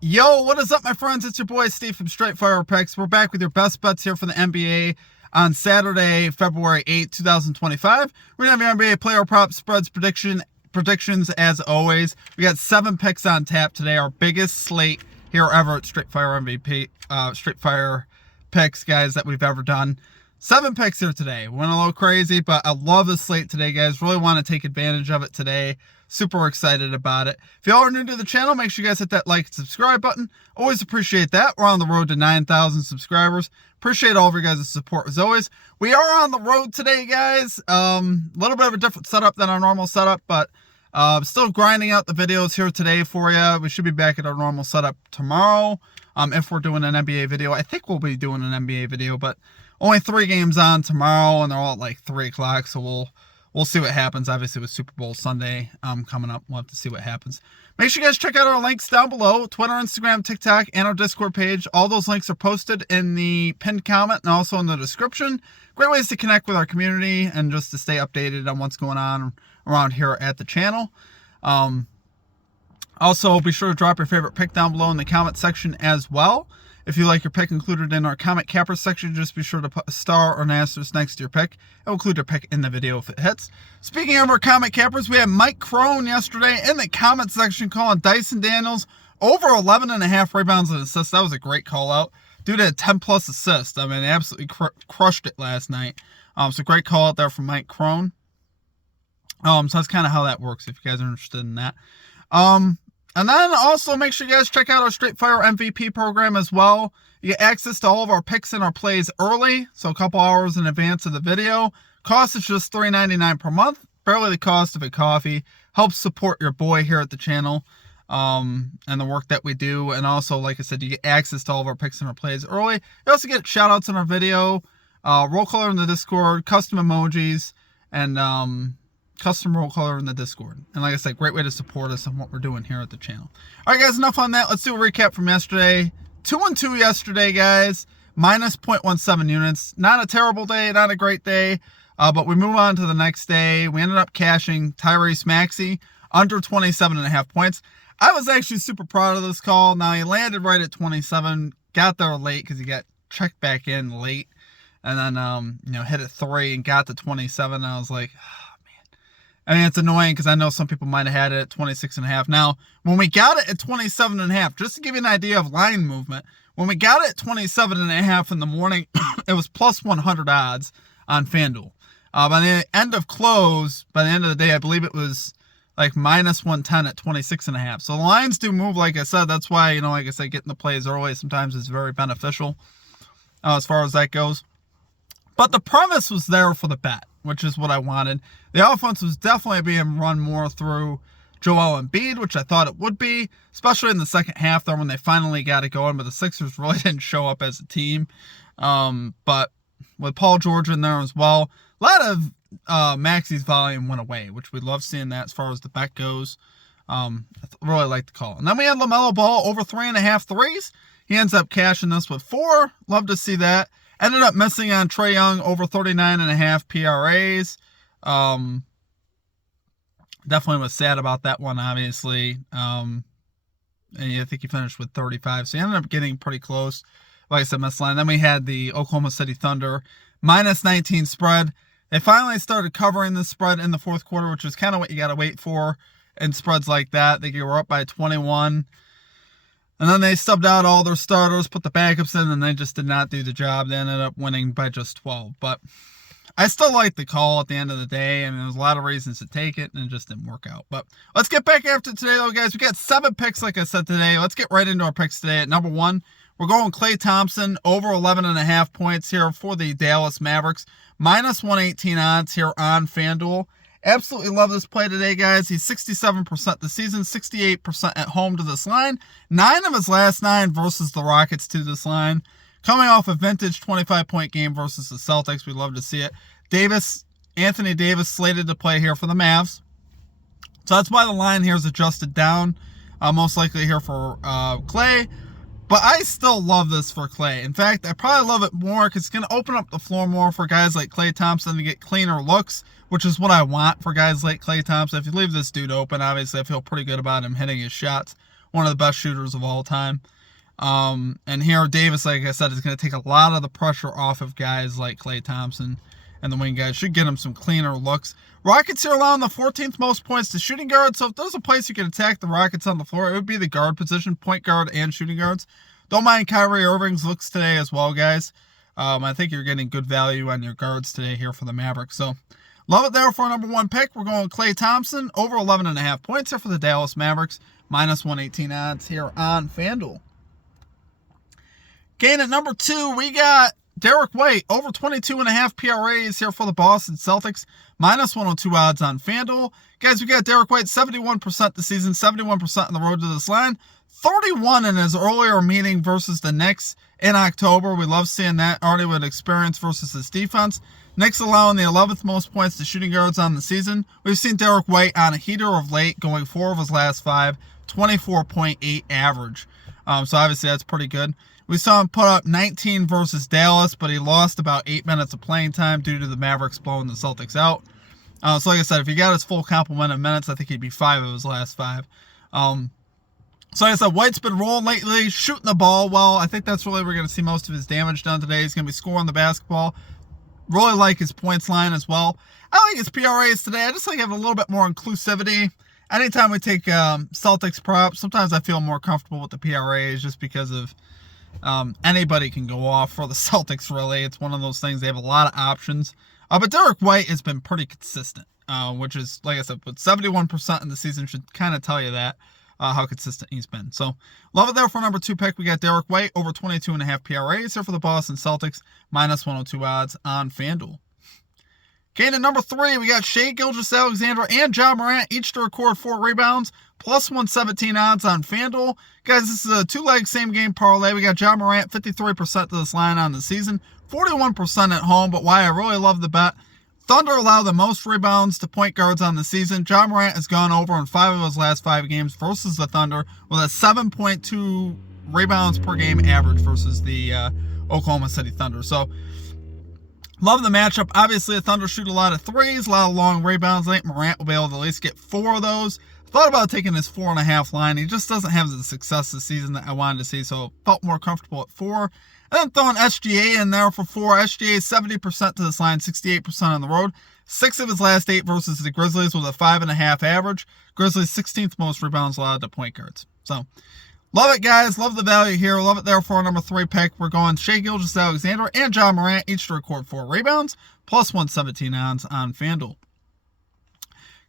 Yo, what is up, my friends? It's your boy Steve from Straight Fire Picks. We're back with your best bets here for the NBA on Saturday, February 8th, 2025. We're going to have your NBA player props, spreads, predictions as always. We got 7 picks on tap today, our biggest slate here ever at Straight Fire Straight Fire Picks, guys, that we've ever done. 7 picks here today. Went a little crazy, but I love the slate today, guys. Really want to take advantage of it today. Super excited about it. If y'all are new to the channel, make sure you guys hit that like and subscribe button. Always appreciate that. We're on the road to 9,000 subscribers. Appreciate all of your guys' support as always. We are on the road today, guys. A little bit of a different setup than our normal setup, but still grinding out the videos here today for you. We should be back at our normal setup tomorrow. If we're doing an NBA video. I think we'll be doing an NBA video, but only 3 games on tomorrow, and they're all at like 3 o'clock, so we'll see what happens. Obviously, with Super Bowl Sunday coming up, we'll have to see what happens. Make sure you guys check out our links down below: Twitter, Instagram, TikTok, and our Discord page. All those links are posted in the pinned comment and also in the description. Great ways to connect with our community and just to stay updated on what's going on around here at the channel. Also, be sure to drop your favorite pick down below in the comment section as well. If you like your pick included in our comment capper section, just be sure to put a star or an asterisk next to your pick. It will include your pick in the video if it hits. Speaking of our comment cappers, we had Mike Crone yesterday in the comment section calling Dyson Daniels over 11.5 rebounds and assists. That was a great call out. Dude had 10 plus assists. I mean, absolutely crushed it last night. So great call out there from Mike Crone. So that's kind of how that works if you guys are interested in that. And then also make sure you guys check out our Straight Fire MVP program as well. You get access to all of our picks and our plays early, so a couple hours in advance of the video. Cost is just $3.99 per month, barely the cost of a coffee. Helps support your boy here at the channel and the work that we do. And also, like I said, you get access to all of our picks and our plays early. You also get shout outs in our video, roll color in the Discord, custom emojis, and custom roll color in the Discord. And like I said, great way to support us and what we're doing here at the channel. All right, guys, enough on that. Let's do a recap from yesterday. 2-2 yesterday, guys. Minus 0.17 units. Not a terrible day, not a great day. But we move on to the next day. We ended up cashing Tyrese Maxey under 27.5 points. I was actually super proud of this call. Now, he landed right at 27. Got there late because he got checked back in late. And then, hit at 3 and got to 27. And I was like, I mean, it's annoying because I know some people might have had it at 26.5. Now, when we got it at 27.5, just to give you an idea of line movement, when we got it at 27.5 in the morning, it was plus 100 odds on FanDuel. By the end of close, by the end of the day, I believe it was like minus 110 at 26.5. So the lines do move, like I said. That's why, like I said, getting the plays early sometimes is very beneficial as far as that goes. But the premise was there for the bet, which is what I wanted. The offense was definitely being run more through Joel Embiid, which I thought it would be, especially in the second half there when they finally got it going. But the Sixers really didn't show up as a team. But with Paul George in there as well, a lot of Maxey's volume went away, which we love seeing that as far as the bet goes. I really like the call. And then we had LaMelo Ball over 3.5 threes. He ends up cashing this with 4. Love to see that. Ended up missing on Trae Young over 39.5 PRAs. Definitely was sad about that one, obviously. And I think he finished with 35. So he ended up getting pretty close. Like I said, missed line. Then we had the Oklahoma City Thunder minus 19 spread. They finally started covering the spread in the fourth quarter, which is kind of what you got to wait for in spreads like that. They were up by 21. And then they subbed out all their starters, put the backups in, and they just did not do the job. They ended up winning by just 12. But I still like the call at the end of the day. I mean, there's a lot of reasons to take it, and it just didn't work out. But let's get back after today, though, guys. We got 7 picks, like I said, today. Let's get right into our picks today. At number 1, we're going Klay Thompson over 11.5 points here for the Dallas Mavericks. Minus 118 odds here on FanDuel. Absolutely love this play today, guys. He's 67% this season, 68% at home to this line. 9 of his last 9 versus the Rockets to this line. Coming off a vintage 25-point game versus the Celtics. We love to see it. Anthony Davis slated to play here for the Mavs. So that's why the line here is adjusted down. Most likely here for Klay. But I still love this for Klay. In fact, I probably love it more because it's going to open up the floor more for guys like Klay Thompson to get cleaner looks, which is what I want for guys like Klay Thompson. If you leave this dude open, obviously I feel pretty good about him hitting his shots one of the best shooters of all time. And here Davis, like I said, is going to take a lot of the pressure off of guys like Klay Thompson, and the wing guys should get him some cleaner looks. Rockets here allowing the 14th most points to shooting guards, so if there's a place you can attack the Rockets on the floor, it would be the guard position, point guard and shooting guards. Don't mind Kyrie Irving's looks today as well, guys. I think you're getting good value on your guards today here for the Mavericks. So, love it there for our number 1 pick. We're going Klay Thompson, over 11.5 points here for the Dallas Mavericks, minus 118 odds here on FanDuel. Gain at number 2, we got Derek White, over 22.5 PRAs here for the Boston Celtics, minus 102 odds on FanDuel. Guys, we got Derek White 71% this season, 71% on the road to this line, 31 in his earlier meeting versus the Knicks in October. We love seeing that. Already with experience versus his defense. Knicks allowing the 11th most points to shooting guards on the season. We've seen Derek White on a heater of late, going 4 of his last 5, 24.8 average. So obviously that's pretty good. We saw him put up 19 versus Dallas, but he lost about 8 minutes of playing time due to the Mavericks blowing the Celtics out. So like I said, if he got his full complement of minutes, I think he'd be 5 of his last 5. So like I said, White's been rolling lately, shooting the ball well. I think that's really where we're going to see most of his damage done today. He's going to be scoring the basketball. Really like his points line as well. I like his PRAs today. I just like having a little bit more inclusivity. Anytime we take Celtics props, sometimes I feel more comfortable with the PRAs just because of anybody can go off for the Celtics, really. It's one of those things. They have a lot of options. But Derek White has been pretty consistent, which is, like I said, with 71% in the season should kind of tell you that, how consistent he's been. So, love it there for number 2 pick. We got Derek White, over 22.5 PRAs here for the Boston Celtics, minus 102 odds on FanDuel. Gain at number 3, we got Shai Gilgeous-Alexander and Ja Morant, each to record 4 rebounds, plus 117 odds on FanDuel. Guys, this is a 2-leg same-game parlay. We got Ja Morant, 53% to this line on the season, 41% at home, but why I really love the bet, Thunder allow the most rebounds to point guards on the season. Ja Morant has gone over in 5 of his last 5 games versus the Thunder with a 7.2 rebounds per game average versus the Oklahoma City Thunder. So, love the matchup. Obviously, the Thunder shoot a lot of threes, a lot of long rebounds. I think Morant will be able to at least get 4 of those. Thought about taking his 4.5 line. He just doesn't have the success this season that I wanted to see, so felt more comfortable at 4. And then throwing SGA in there for 4. SGA 70% to this line, 68% on the road. 6 of his last 8 versus the Grizzlies with a 5.5 average. Grizzlies 16th most rebounds allowed to point guards. So, love it, guys. Love the value here. Love it there for our number 3 pick. We're going Shai Gilgeous-Alexander and Ja Morant, each to record 4 rebounds, plus 117 odds on FanDuel.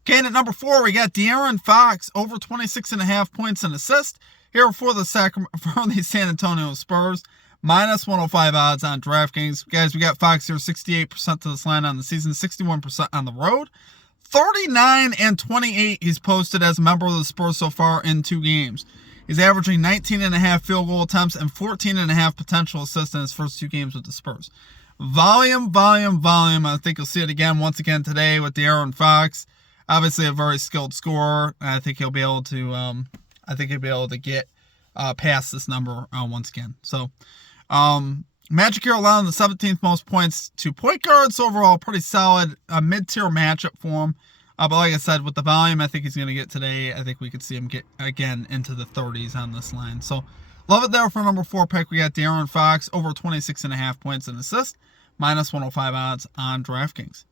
Gain at number 4, we got De'Aaron Fox, over 26.5 points and assists here for the San Antonio Spurs, minus 105 odds on DraftKings. Guys, we got Fox here, 68% to this line on the season, 61% on the road. 39 and 28 he's posted as a member of the Spurs so far in 2 games. He's averaging 19.5 field goal attempts and 14.5 potential assists in his first 2 games with the Spurs. Volume. I think you'll see it again, once again today with De'Aaron Fox. Obviously a very skilled scorer. I think he'll be able to get past this number once again. So, Magic here allowing the 17th most points to point guards. Overall, pretty solid mid-tier matchup for him. But like I said, with the volume I think he's going to get today, I think we could see him get again into the 30s on this line. So, love it there for number 4 pick. We got De'Aaron Fox, over 26.5 points and assists, minus 105 odds on DraftKings.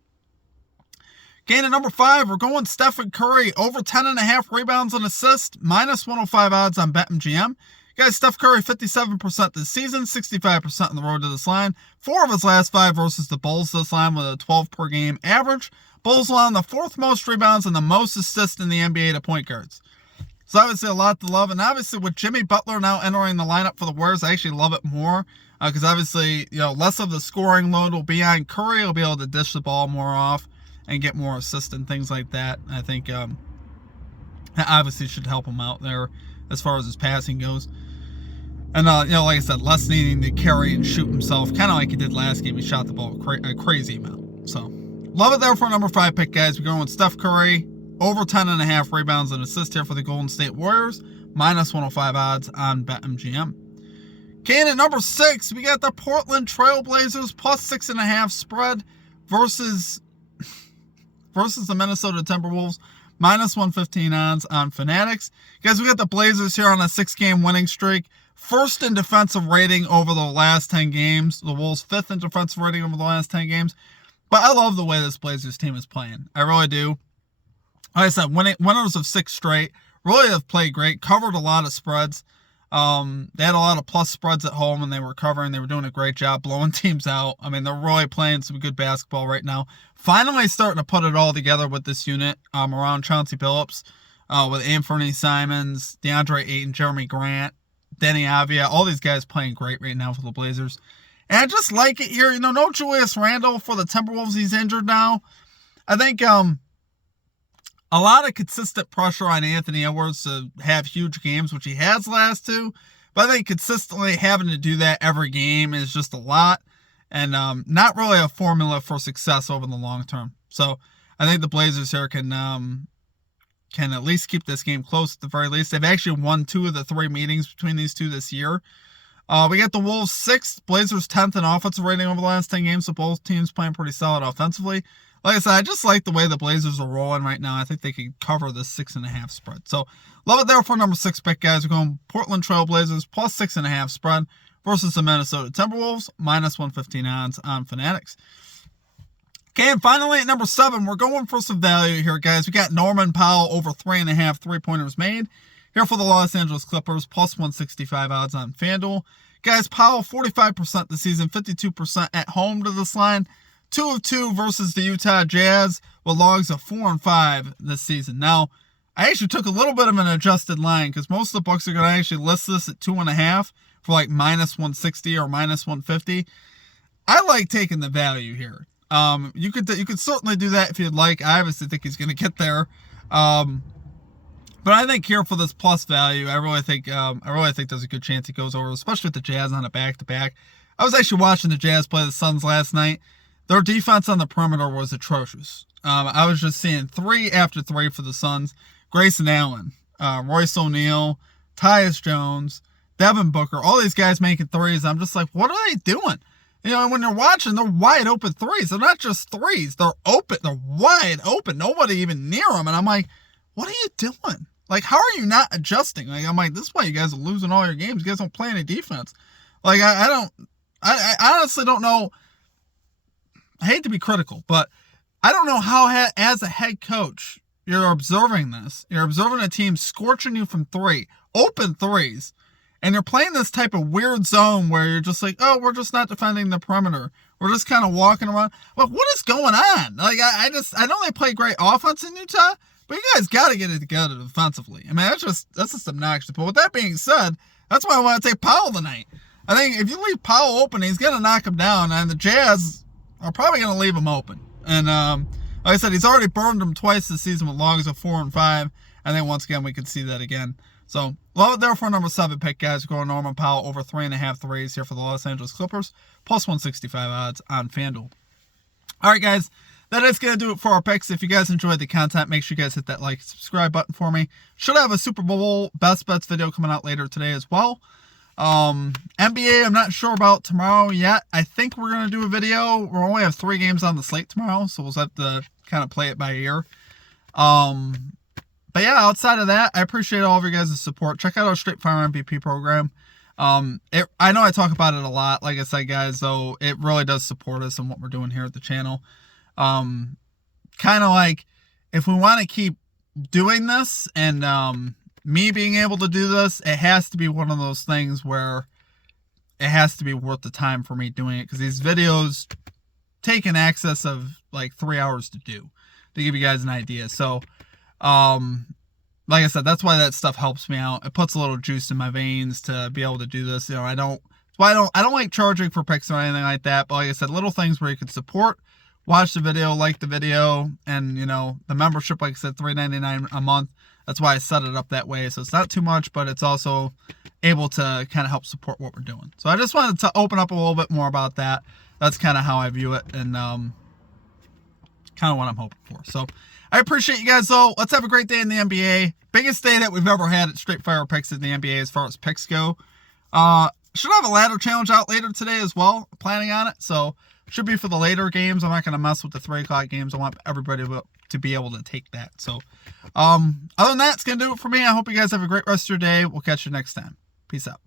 Gain at number 5, we're going Stephen Curry, over 10.5 rebounds and assists, minus 105 odds on BetMGM. Guys, Steph Curry, 57% this season, 65% on the road to this line. 4 of his last 5 versus the Bulls this line with a 12 per game average. Bulls allowing the 4th most rebounds and the most assists in the NBA to point guards. So obviously a lot to love. And obviously with Jimmy Butler now entering the lineup for the Warriors, I actually love it more. Because obviously, less of the scoring load will be on Curry. He'll be able to dish the ball more off and get more assists and things like that. I think that obviously should help him out there as far as his passing goes. And, like I said, less needing to carry and shoot himself, kind of like he did last game. He shot the ball a crazy amount. So, love it there for number 5 pick, guys. We're going with Steph Curry, over 10.5 rebounds and assists here for the Golden State Warriors, minus 105 odds on BetMGM. Okay, at number 6, we got the Portland Trail Blazers, plus 6.5 spread versus the Minnesota Timberwolves, minus 115 odds on Fanatics. Guys, we got the Blazers here on a 6-game winning streak. First in defensive rating over the last 10 games. The Wolves 5th in defensive rating over the last 10 games. But I love the way this Blazers team is playing. I really do. Like I said, winners of 6 straight. Really have played great. Covered a lot of spreads. They had a lot of plus spreads at home and they were covering. They were doing a great job blowing teams out. I mean, they're really playing some good basketball right now. Finally starting to put it all together with this unit around Chauncey Billups, with Anthony Simons, DeAndre Ayton, Jeremy Grant, Denny Avia. All these guys playing great right now for the Blazers. And I just like it here. No Julius Randle for the Timberwolves. He's injured now. I think a lot of consistent pressure on Anthony Edwards to have huge games, which he has last 2. But I think consistently having to do that every game is just a lot. And not really a formula for success over the long term. So I think the Blazers here can at least keep this game close at the very least. They've actually won 2 of the 3 meetings between these two this year. We got the Wolves 6th, Blazers 10th in offensive rating over the last 10 games, so both teams playing pretty solid offensively. Like I said, I just like the way the Blazers are rolling right now. I think they can cover this 6.5 spread. So, love it there for number 6 pick, guys. We're going Portland Trail Blazers plus 6.5 spread versus the Minnesota Timberwolves, minus 115 odds on Fanatics. Okay, and finally at number 7, we're going for some value here, guys. We got Norman Powell over 3.5 3-pointers made. Here for the Los Angeles Clippers, plus 165 odds on FanDuel. Guys, Powell, 45% this season, 52% at home to this line. 2 of 2 versus the Utah Jazz with logs of 4 and 5 this season. Now, I actually took a little bit of an adjusted line because most of the books are going to actually list this at 2.5 for like minus 160 or minus 150. I like taking the value here. You could certainly do that if you'd like. I obviously think he's going to get there. But I think here for this plus value, I really think there's a good chance he goes over, especially with the Jazz on a back-to-back. I was actually watching the Jazz play the Suns last night. Their defense on the perimeter was atrocious. I was just seeing 3 after 3 for the Suns. Grayson Allen, Royce O'Neal, Tyus Jones, Devin Booker, all these guys making threes. I'm just like, what are they doing? And when you're watching, they're wide open threes. They're not just threes. They're open. They're wide open. Nobody even near them. And I'm like, what are you doing? Like, how are you not adjusting? Like, I'm like, this is why you guys are losing all your games. You guys don't play any defense. Like, I honestly don't know. I hate to be critical, but I don't know how, as a head coach, you're observing this. You're observing a team scorching you from 3, open threes, and you're playing this type of weird zone where you're just like, oh, we're just not defending the perimeter. We're just kind of walking around. Like, what is going on? Like, I know they play great offense in Utah, but you guys got to get it together defensively. I mean, that's just obnoxious. But with that being said, that's why I want to take Powell tonight. I think if you leave Powell open, he's going to knock him down, and the Jazz are probably going to leave him open. And like I said, he's already burned him twice this season with logs of 4 and 5. I think once again we could see that again. So, love it there for number 7 pick, guys. We're going Norman Powell over 3.5 threes here for the Los Angeles Clippers, plus 165 odds on FanDuel. All right, guys. That is going to do it for our picks. If you guys enjoyed the content, make sure you guys hit that like and subscribe button for me. Should have a Super Bowl best bets video coming out later today as well. NBA, I'm not sure about tomorrow yet. I think we're going to do a video. We'll only have 3 games on the slate tomorrow, so we'll have to kind of play it by ear. But yeah, outside of that, I appreciate all of your guys' support. Check out our Straight Fire MVP program. I know I talk about it a lot. Like I said, guys, though, it really does support us and what we're doing here at the channel. Kind of like, if we want to keep doing this and me being able to do this, it has to be one of those things where it has to be worth the time for me doing it, because these videos take an excess of like 3 hours to do, to give you guys an idea. So like I said, that's why that stuff helps me out. It puts a little juice in my veins to be able to do this. I don't like charging for picks or anything like that, but like I said, little things where you can support, watch the video, like the video, and the membership, like I said, $3.99 a month. That's why I set it up that way. So it's not too much, but it's also able to kind of help support what we're doing. So I just wanted to open up a little bit more about that. That's kind of how I view it, and kind of what I'm hoping for. So I appreciate you guys, though. Let's have a great day in the NBA. Biggest day that we've ever had at Straight Fire Picks in the NBA as far as picks go. Should have a ladder challenge out later today as well. Planning on it. So should be for the later games. I'm not going to mess with the 3 o'clock games. I want everybody to be able to take that. So, other than that, it's going to do it for me. I hope you guys have a great rest of your day. We'll catch you next time. Peace out.